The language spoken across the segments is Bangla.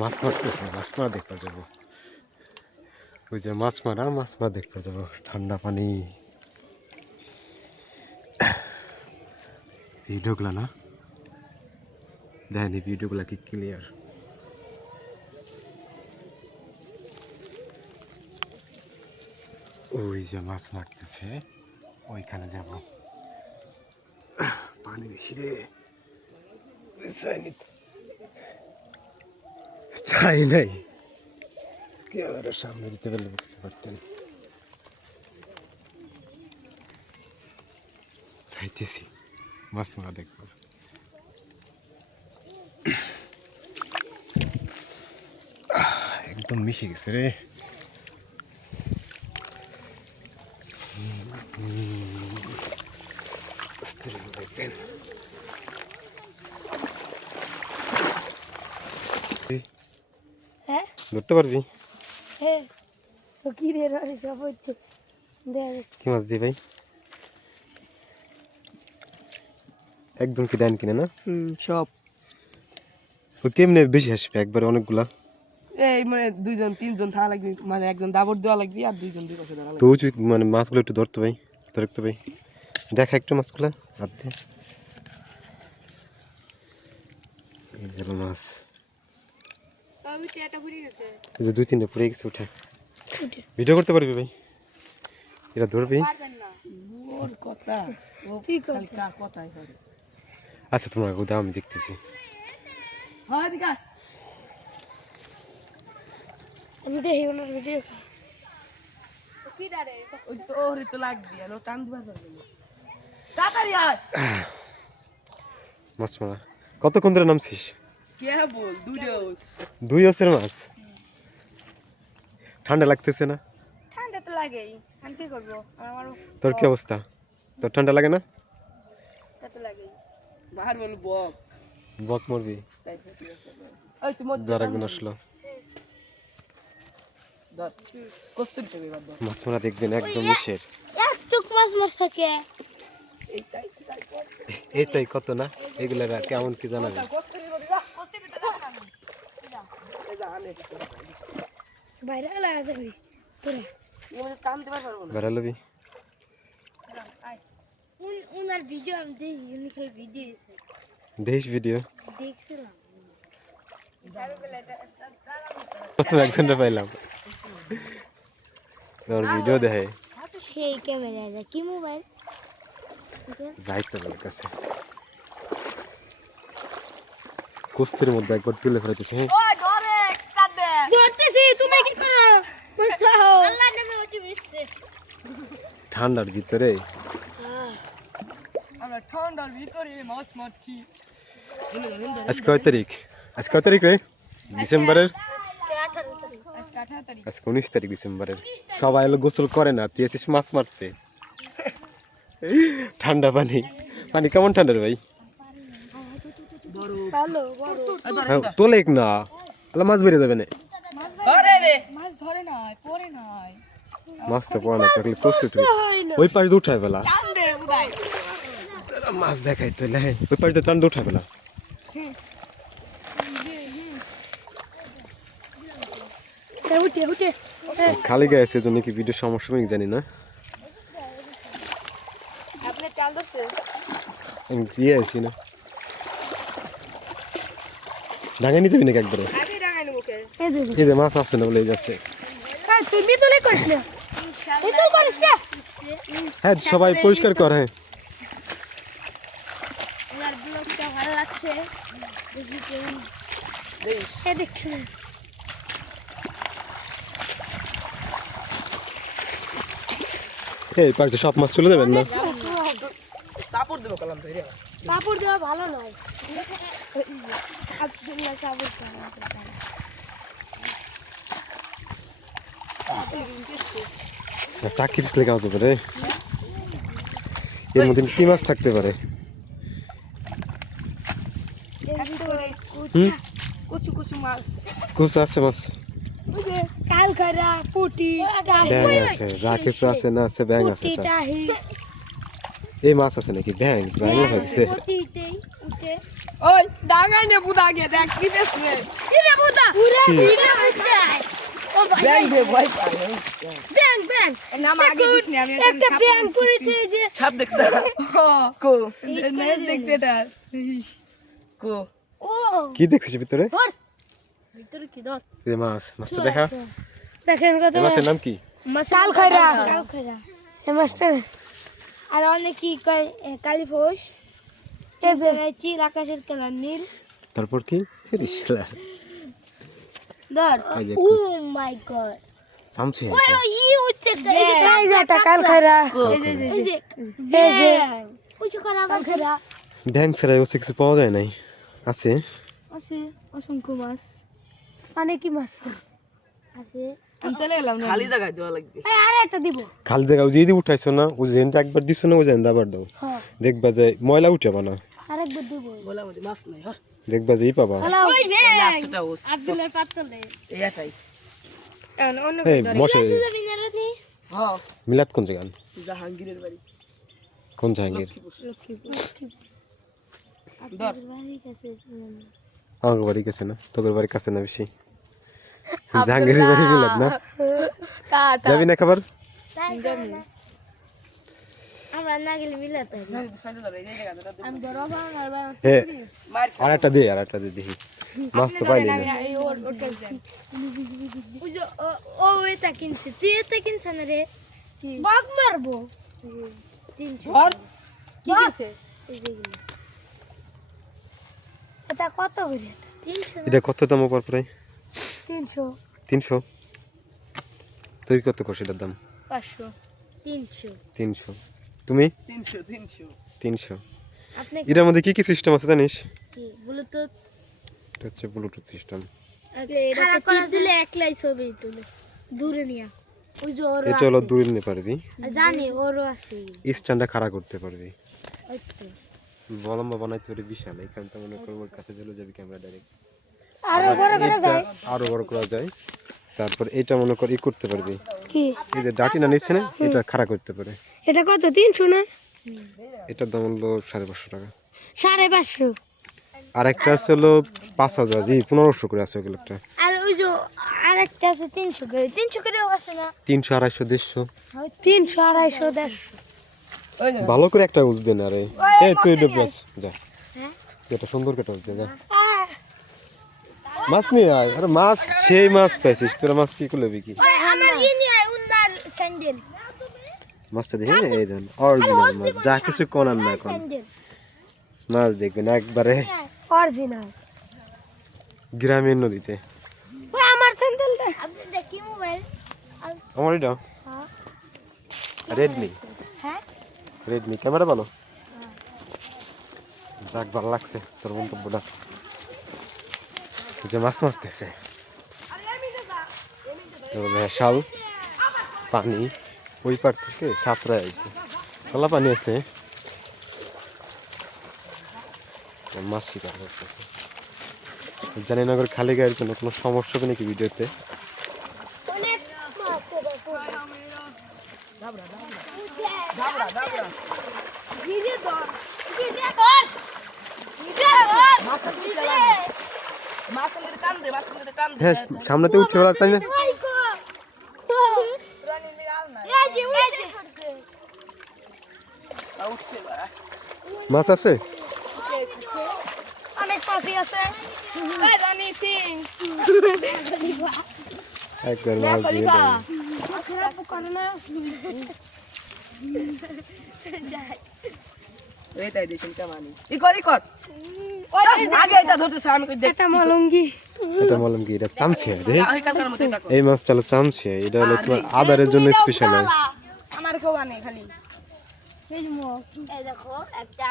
মাছ মারতেছে, মাছ মারা দেখতে যাবো। ওই যে মাছ মারা দেখতে যাবো। ঠান্ডা পানি ভিডিওগুলা না দেখেনি, ভিডিওগুলা কি ক্লিয়ার। ওই যে মাছ মারতেছে, ওইখানে যাব। পানি বেশি রে, চাই নাই ক্যামেরার সামনে দিতে পারলে বুঝতে পারতেন। চাইতেছি মাছ মারা দেখবো। একদম মিশে গেছে রে। দেখবেন ধরতে পারবি? কি মাছ দিয়ে ভাই? একদম কি ডান কিনে না সব কেমনে বেশি আসবে একবারে অনেকগুলা? এই মানে দুইজন তিনজন থাকা লাগবে, মানে একজন দাবর দেওয়া লাগবে আর দুইজন দুই পাশে দাঁড়া তো লাগবে। মানে মাছগুলো একটু ধরতে ভাই, ধরতে ভাই, দেখা একটু মাছগুলা হাত দিয়ে। মাছ এই যে 2-3টা পড়ে গেছে, উঠে ভিডিও করতে পারবি ভাই? এটা ধরবি? ওর কথা ও খালি কার কথাই হয়। আচ্ছা তোমার দাও, আমি দেখতেছি। হয় দিকা আমি দেখি ওনার ভিডিও। কি দাঁড়ে ওই তো ওরে তো লাগবে আর ও টান দিবা পারবে না। তাড়াতাড়ি আয়। মাছ মারা কতক্ষণ ধরে নামছিস? কে বল দুইডোস 2 ওসের মাছ। ঠান্ডা লাগতেছে না? ঠান্ডা তো লাগেই, আমি কি করবো? আমার তোর কি অবস্থা? তোর ঠান্ডা লাগে না? তা তো লাগেই। বাহার বল বক বক মরবি। ওই তো মত জ্বর একদিন আসলো। ধর কস্তুরি থেকে বাদ দাও। মাছ মারা দেখবেন একদম মিশের। একটুক মাছ মারছে কে? এইটাই কত না, এগুলা কেমন কি জানাবে? কস্তুরি বলি যা কস্তুরি তো লাগা না এই যা আনে বাইরে লাগা যাবি তোরা। ও টান দিবা পারবো না। বেড়ালবি উনার ভিডিও আমি দেখি, উনি খালি ভিডিও দিয়েছে, দেখিস ভিডিও? দেখছিলাম। কত একজনটা পাইলাম তোর ভিডিও দেখে। সেই ক্যামেরা কি মোবাইল যাইতে বলে কাছে কুস্তির মধ্যে একবার তুলে ফেলাইতেছে। ওই ধরে কাঁদে ধরতেছি, তুমি কি করো? বসো, আল্লাহর নামে উঠে বসছে। ঠান্ডার ভিতরে আমরা ঠান্ডার ভিতরে মাছ মারছি। আজকে কয় তারিখ? আজকে কয় তারিখ রে? ডিসেম্বরের আজকে 19 তারিখ ডিসেম্বরের। সবাই এলো গোসল করে না, তুই এসেছিস মাছ মারতে। ঠান্ডা পানি, পানি কেমন ঠান্ডা রে ভাই? ভালো হ্যাঁ তোলেক না, তাহলে মাছ বেরিয়ে যাবে না। ধরে রে মাছ ধরে নাই, পরে নাই, মাছ তো পড়া না, তাহলে কষ্ট তুই ওই পাশ দিয়ে উঠায় বেলা টান দে বুদাই মাছ দেখাই তো ওই পাশ দিয়ে টান দিয়ে উঠায় বেলা। উঠে উঠে খালি গায়ে আছে জন্য কি ভিডিও সমস্যা আমি জানি না। আপনি চাল ধরছে আমি দিয়ে আছি না, ডাঙায় নিয়ে যাবি নাকি একবারে? আগে ডাঙাই মুখে এই যে মাছ আছে না বলে যাচ্ছে। তুমি তো লে করিস না, তুই তো করিস না। হ্যাঁ সবাই পরিষ্কার কর। হ্যাঁ আমার ব্লগটা ভালো লাগছে, দেখি কেমন এই দেখুন। এই পাশে সব মাছ চলে যাবেন না? সাপোর্ট দেবো কালাম ধরে কাপড় দেওয়া ভালো নয়, আব্দুল্লাহ কাপড় টাকি পিছলে কাজ হবে রে। এর মধ্যে কি মাছ থাকতে পারে? কচু কচু মাছ, কুচ আছে মাছ, কাল করা পুটি, ব্যাং আছে, যা কিছু আছে না আছে, ব্যাং আছে। পুটি টাহি এই মাছ আছে নাকি? ব্যাং ব্যাং হয়েছে। পুটিতেই উঠে ওই ডাঙাই নে বুদা গে দেখ কি দেখছ রে কি রে বুদা পুরো ভিডিও বুঝতে ও ভাই ব্যাং দে ভাই পারে ব্যাং ব্যাং নাম আগে দিস না আমি একটা ব্যাং করেছে এই যে সাপ দেখছ কো নেট দেখতে এটা কো ও কি দেখছিস ভিতরে ধর ভিতরে কি ধর এই মাছটা দেখা দেখেন কত এই মাছের নাম কি কাল খয়রা এই মাছটা আর অনেক কি কয় কালী ফোস এই যে চিল আকাশের কালার নীল তারপর কি রিশলা ধর এই যে ও মাই গড চামচে ওই ই হচ্ছে এই যে কাল খয়রা এই যে ওই যে করা কাল খয়রা ড্যাং ছাড়াই ওসে কিছু পাওয়া যায় নাই আছে আছে অসংখ্য মাছ মানে কি মাছ আছে চলে গেলাম না খালি জায়গায় দেওয়া লাগবে এই আর একটা দিব খাল জায়গা যদি উঠাইছো না ও যেন একবার দিছো না ও যেন আবার দাও হ্যাঁ দেখবা যে ময়লা উঠাবা না আরেকবার দিব বলা মধ্যে মাছ নাই হর দেখবা যে ই পাবা ওই রে লাস্টটা ওস আব্দুলের পাতলে এটাই অন্য এই মশে বিনারতি হ্যাঁ মিলাদ কোন জায়গা জাহাঙ্গীরের বাড়ি কোন জাহাঙ্গীর ধর বাড়ি কাছে আমার বাড়ি কাছে না তোর বাড়ির কাছে না বেশি জাহাঙ্গীরের বাড়ি মিলাদ না তা যাবি না খাবার আমরা না গেলে মিলাতে আমি ধরো আমার ভাই হে মার আর একটা দে দেখি মাছ তো পাইলি না এই ওর দেন ওই যে ও এটা কিনছে তুই এটা কিনছ না রে কি বাঘ মারবো 300 ধর কি দিছে এটা কত করে 300 এটা কত দাম পর প্রায় 300 300 তুই কত করছিস এটার দাম 500 300 300 তুমি 300 300 আপনি এটার মধ্যে কি কি সিস্টেম আছে জানিস কি ব্লুটুথ এটা হচ্ছে ব্লুটুথ সিস্টেম খারাপ করে দিলে একলাই ছবি তুলে দূরে নিয়া ওই যে ওর এটা হলো দূরে নিতে পারবি জানি ওরও আছে স্ট্যান্ডটা খাড়া করতে পারবি ওই তো লম্বা বানাইতে পারবি বিশাল এখানটা মনে করো ওর কাছে চলে যাবি ক্যামেরা ডাইরেক্ট আরো বড় করা যায় আরো বড় করা যায় তারপর এটা মনে কর ই করতে পারবি কি এই যে ডাটি না নিচ্ছে না এটা খাড়া করতে পারে এটা কত 300 না এটার দাম হলো 550 টাকা 550 আর একটা আছে হলো 5000 1500 করে আছে ওগুলো একটা আর ওই যে আরেকটা আছে 300 করে 300 করেও আছে না 300 250 150 300 250 150 ওই যে ভালো করে একটা উজ দেন আরে এই তুই ডুবস যা তুই একটা সুন্দর কেটে উজ দে যা মাছ নিয়ে আয় আরে মাছ সেই মাছ পাইছিস তোরা মাছ কি করে লবি কি ওই আমার ই নিয়ে আয় উন্নার স্যান্ডেল মাছটা দেখে এই দেন অরিজিনাল মাছ যা কিছু কোনার না কোন স্যান্ডেল মাছ দেখবেন একবারে অরিজিনাল গ্রামের নদীতে ওই আমার স্যান্ডেলটা আপনি দেখি মোবাইল আমার এটা হ্যাঁ রেডমি হ্যাঁ রেডমি ক্যামেরা ভালো যাক ভালো লাগছে তোর মন্তব্যটা যে মাছ মারতেছে শাল পানি ওই পার থেকে সাঁতরা আইছে খোলা পানি আছে মাছ শিকার করতেছে জানি না করে খালি গায়ের কোনো সমস্যা হবে নাকি ভিডিওতে অনেক মাছ ভিডিও ধর মাছ টান দে হ্যাঁ সামনেতে উঠছে ওরা তাই না রানী মিরাল না উঠছে বাড়া মাছ আছে অনেক পাখি আছে এই রানী সিং একবার মাছ দিয়ে দেয় আসলে করে না এইটাই দেখেন কামানি ই কর আগে এটা ধরতেছ আমি কই দেখ এটা মলঙ্গি এটা বললাম কি এটা চামচে রে ওই কালকার মধ্যে দেখো এই মাছটা হলো চামচে এটা হলো তোমার আদারের জন্য স্পেশাল হয় আমার কেউ আনে খালি এই যে মুখ এই দেখো একটা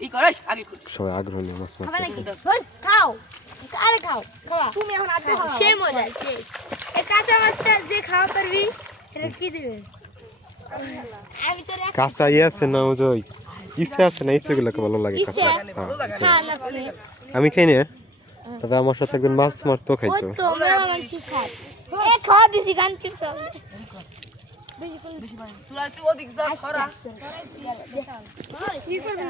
ই কর আগে কর সবাই আগ্রহ নিয়ে মাছ মারতেছে ওই খাও আরে খাও খাওয়া তুমি এখন আদে খাও সেই মজা টেস্ট এই কাঁচা মাছটা যে খাওয়া পারবি এটা কি দিবে আমি তো কাঁচা ইয়ে আছে না ওই যে ইসে আছে না ইসেগুলোকে ভালো লাগে কাঁচা হ্যাঁ ইসে। খা না আপনি আমি খাই না তবে আমার সাথে একজন মাছ মারতো ওই খাইতো তো মেলা মানছি খায় এ খাওয়া দিছি গান কিরছো তুই একটু ওদিক যা খরা কি করবি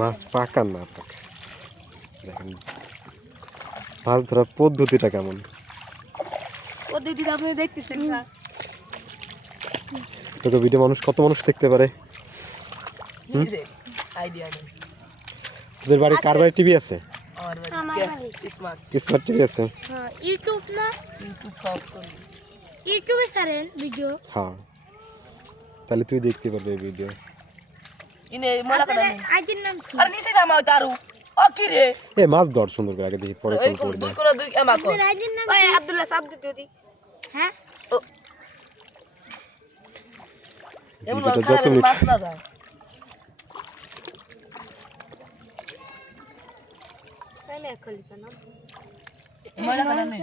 মাছ পাকা না পাকা দেখেন মাছ ধরার পদ্ধতিটা কেমন? পদ্ধতিটা আপনি দেখতেছেন স্যার। তোকে ভিডিও কত মানুষ দেখতে পারে? আইডিয়া নেই তোদের বাড়ি কার বাড়ি টিভি আছে? আমার আমার বাড়ি বাড়ি। স্মার্ট স্মার্ট টিভি আছে? হ্যাঁ ইউটিউব না, ইউটিউব সব চলে। ইউটিউবে ছাড়েন ভিডিও। হ্যাঁ, তাহলে তুই দেখতে পারবি এই ভিডিও। ইনে মলা করে আপনার নেই আইডির নাম কি? আর নিচে নামাও তারু ও কি রে এ মাছ ধর সুন্দর করে, আগে দেখি পরে এই কল করবি। দুই করে দুই এমা কর আপনার আইডির নাম ওই কি? আব্দুল্লাহ সাব্দুল যদি হ্যাঁ এমন ভিডিওটা সারা যত মিনিট মাছ না যায় তাই না খলিফা না মলা করে নেই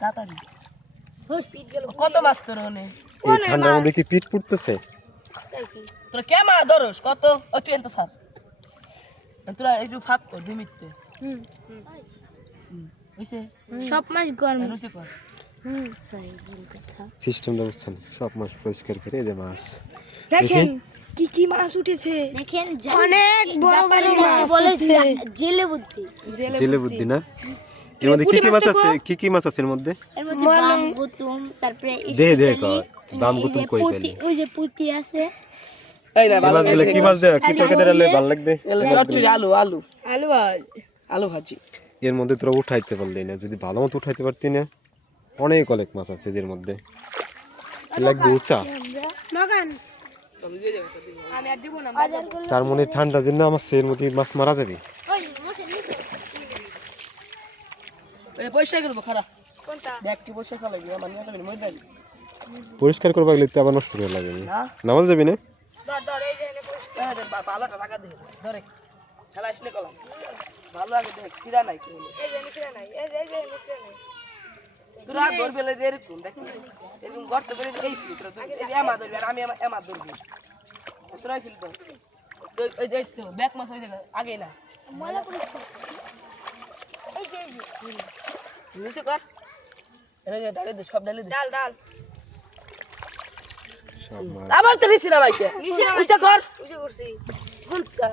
তাড়াতাড়ি পিট গেল কত মাছ তোর ওনে এই ঠান্ডার মধ্যে কি পিঠ পুড়তেছে? তোরা কে মাছ ধরস কত ও তুই এত সার তোরা এই যে ফাঁক কর ডিমিতে বুঝছে সব মাস গরম। রুচি কর সরি ভুল কথা। সিস্টেমটা বুঝছেন? সব মাছ পরিষ্কার করে এই যে মাছ দেখেন কি কি মাছ উঠেছে দেখেন অনেক বড় বড় মাছ বলে জেলে বুদ্ধি। জেলে বুদ্ধি না? এর মধ্যে কি কি মাছ আছে? কি কি মাছ আছে এর মধ্যে? এর মধ্যে বাম গুতুম, তারপরে দে especially বাম গুতুম এই যে কই পুঁতি- পেলি? ওই যে পুঁতি আছে। এই না এই মাছগুলো কি মাছ দেয়? কি তরকারি দিলে ভালো লাগবে? চচ্চড়ি আলু আলু আলু আজ আলু ভাজি এর মধ্যে তোরা উঠাইতে পারলি না, যদি ভালো মতো উঠাইতে পারতি না। অনেক মাছ আছে এর মধ্যে, লাগবে উঁচা। নগান আমি আর দিব না তার মনে ঠান্ডা যে না আমার এর মধ্যে মাছ মারা যাবে। এই পয়সা করব খারাপ কোনটা ব্যাগ কি পয়সা খাওয়া লাগবে আমার নিয়ে যাবেন মই দেন পরিষ্কার করবা গেলে তো আবার নষ্ট করে লাগবে। না নামাজ যাবি না? ধর ধর এই যে এনে পরিষ্কার ভালোটা টাকা দিয়ে ধরে খেলা আসলে কলাম ভালো আগে দেখ সিরা নাই কি এই যে নিচে নাই এই যে নিচে নাই তোরা ধরবে লে এরকম দেখেন এরকম গর্ত করে এই তোরা এই যে এমা ধরবি আর আমি এমা ধরবি সরাই ফেলতো তো এই যে তো ব্যাক মাছ হয়ে যাবে আগে না নিচে কর এই যে ডালে দে সব ডালে দে ডাল ডাল সব মাছ আবার তো নিচে নামাইকে নিচে নামাই। নিচে কর উঠে করছি বুঝছা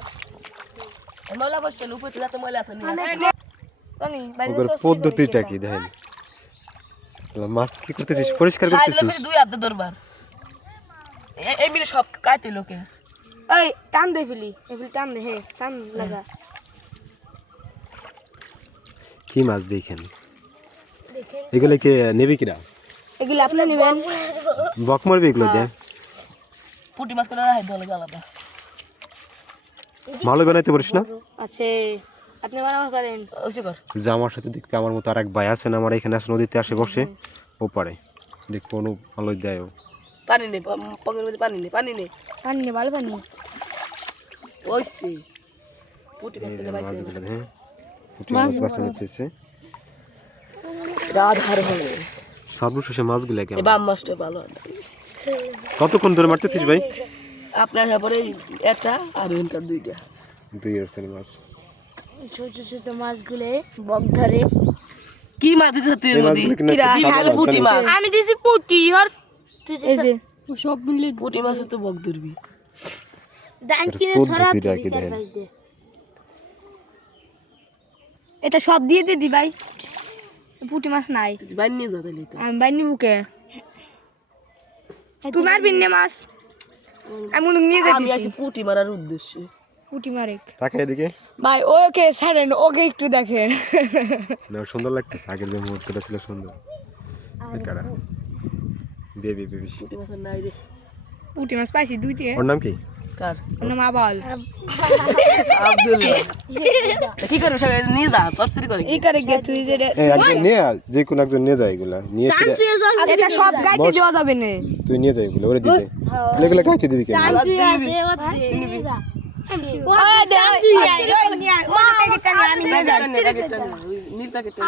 ময়লা বসে উপরে যাতে ময়লা আছে নিয়ে রানি বাইরে ওদের পদ্ধতিটা কি দেখেন? মাছ কি করতেছিস? পরিষ্কার করতেছিস? দুই হাতে ধরবার এই মিলে সব কাইতে লোকে এই টান দে ফেলি টান দে হে টান লাগা কি মাছ দেখেন? এগুলো কে নেবে কিনা? এগুলো আপনি নেবেন বক মারবে এগুলো দিয়ে? পুঁটি মাছ করে রাখাই দলে আলাদা ভালো বানাইতে পারিস না? আছে আপনি বানাতে পারেন ওইসে কর যে আমার সাথে দেখতে আমার মতো আর এক ভাই আছে না, আমার এখানে আসে নদীতে আসে বসে, ও পারে দেখবো অনু ভালো দেয় ও। পানি নেই পকের মধ্যে পানি নেই পানি নে ভালো পানি ওইসে পুঁটি মাছ এই যে করে বাইছে মাছগুলো, হ্যাঁ পুঁটি মাছ বাছা নিতেছে। রাধার হলে সর্বশেষে মাছগুলো এই কেমন? বাম মাছটা ভালো কতক্ষণ ধরে মারতেছিস ভাই? আপনার তারপরে একটা আর ওইটার দুইটা 2 ইয়ার্স মাছ। ছোট ছোট মাছগুলো বক ধরে। কি মাছ দিছিস তুই এর এই মধ্যে মাছগুলো কিনা কিরা? খুব ভালো মাছ, পুঁটি জানিস? মাছ আমি দিছি পুঁটি আর তুই এই যে সব মিলে পুঁটি মাছ তো বক ধরবি ডাইন কিনে পদ্ধতিটা সরা কি তুই দেখেন? সারপ্রাইজ দে। এটা সব দিয়ে দি ভাই পুঁটি মাছ নাই তুই বাইরে নিয়ে যা তাহলে তো আমি বাইনি বুকে তুই মারবি না মাছ আমি উনুক নিয়ে আমি যাচ্ছি আছি পুঁটি মারার উদ্দেশ্যে পুঁটি মারেক তাকে এদিকে ভাই ওকে ছাড়েন ওকে একটু দেখেন না, সুন্দর লাগতেছে। আগের যে মুহূর্তটা ছিল সুন্দর। কারা বেবি বেবি। পুঁটি মাছের নাই রে পুঁটি মাছ পাইছি দুইতে ওর নাম কি? কার ওর নাম আবাল আব্দুল্লাহ কি করবি সবাই নিয়ে যা চরচরি করে এই করে গে তুই যে এই একজন নিয়ে আয়, যে কোনো একজন নিয়ে যায় এগুলা নিয়ে ফিরে এটা সব গাইতে দেওয়া যাবে না তুই নিয়ে যাই এগুলো ওরে দিতে। এগুলো গাইতে দিবি কেন?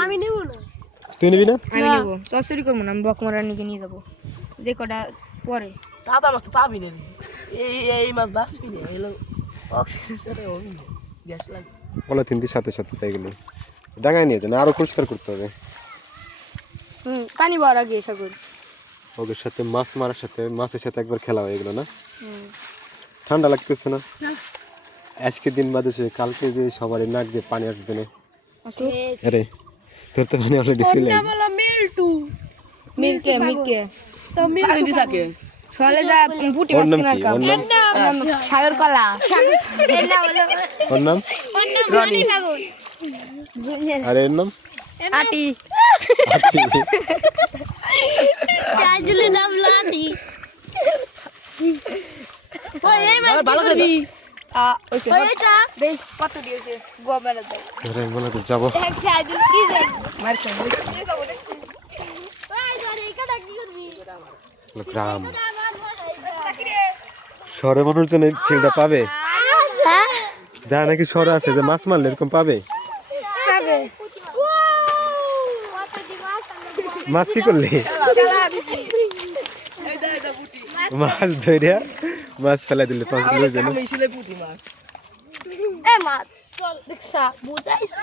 আমি নেব না। তুই নিবি না? আমি নেবো চচড়ি করবো না আমি বকমারা নিকে নিয়ে যাবো যে কটা পরে দাদা মাছ তো পাবি না রে। এই মাছ বাঁচবি না এলো অক্সিজেন হবি না গ্যাস লাগে পলিথিন সাথে সাথে তাই গেলে ডাঙায় নিয়ে যান, আরো পরিষ্কার করতে হবে। পানি বড় আগে সাগর ওদের সাথে মাছ মারার সাথে মাছের সাথে একবার খেলা হয়ে গেল না? ঠান্ডা লাগতেছে না? আজকে দিন বাদে সে কালকে যে সবার নাক দিয়ে পানি আসবে না আরে তোর তো পানি অলরেডি ছিল মিল্কে মিল্কে পানি দিছা কে সকালে যা পুটি ওর মাছ নাম কেনার কি কাম ওর নাম সাগর কলা ওর নাম রনি আরে এর নাম আটি আচ্ছা। চাজুলের নাম লাটি ভালো করে দাও। ওইছে ওইটা দেখ কত দিয়েছে গোমেরা দাও আরে মনে তো যাবো এক সাজুল কি রে মার খাই ওই ধরে এটা কি করবি গ্রাম শহরে মানুষ জন এই ফিল্ডটা পাবে হ্যাঁ যা নাকি শহরে আছে যে মাছ মারলে এরকম পাবে খাবে মাছ কি করলি মাছ ধরিয়া মাছ ফেলাই দিলে 5 কিলোর জন্য আমি ছিলে পুঁটি মাছ এ মা চল দেখছা বুঝাইছ